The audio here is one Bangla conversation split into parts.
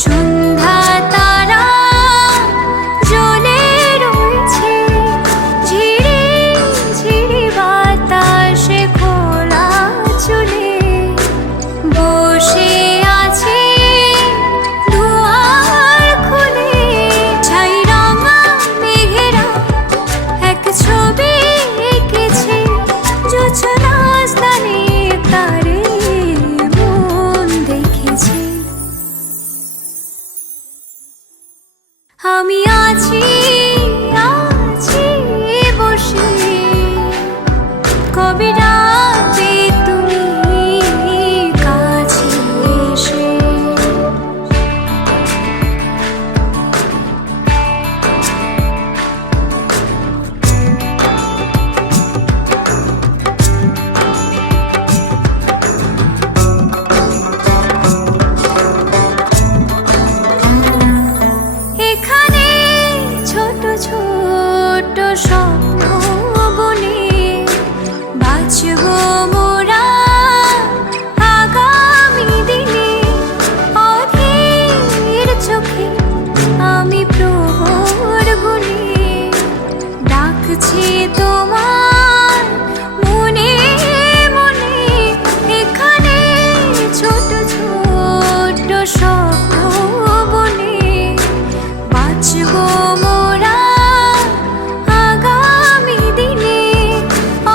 সন্ধ্যা তারা জ্বলে রয়েছে, ঝিরি ঝিরি বাতাসে খোলা চুলে বসে আছে দুয়ার খুলে। ছাই রঙা মেঘেরা এক ছবি এঁকেছে, জোছনা স্থানে তারে মন দেখেছে। আমি আছি আছি বসে, কবে রাতে তুমি কাছে এসে। এখানে ছোট ছোট স্বপ্ন বনে বাঁচব মোরা আগামী দিনে। অধীর চোখে আমি প্রহর গুনে ডাকছি তোমার মনে মনে। এখানে ছোট ছোট স্বপ্ন বনে বাঁচব মোরা আগামী দিনে।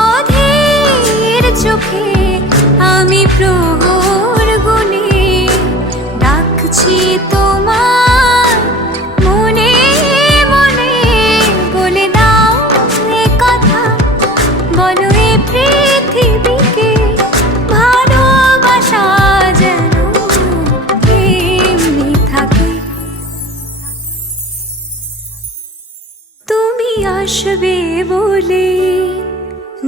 অধীর চোখে আমি প্রহর গুনে ডাকছি তোমার মনে মনে। বলে দাও এ কথা, বলো এ পৃথিবীকে, ভালোবাসা যেন এমনি থাকে। তুমি আসবে বলে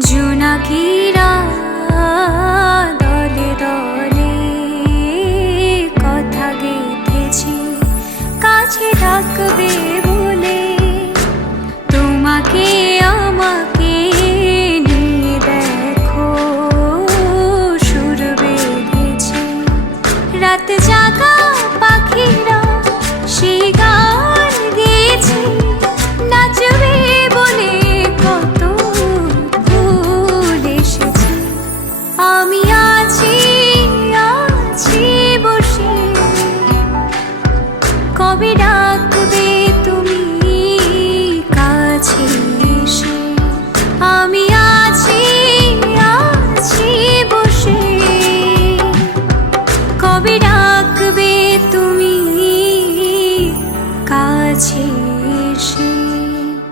জোনাকিরা দলে দলে কথা গেঁথেছে, কাছে ডাকবে বলে তোমাকে আমাকে নিয়ে দেখো সুর বেঁধেছে। রাত জাগা পাখিরা সেই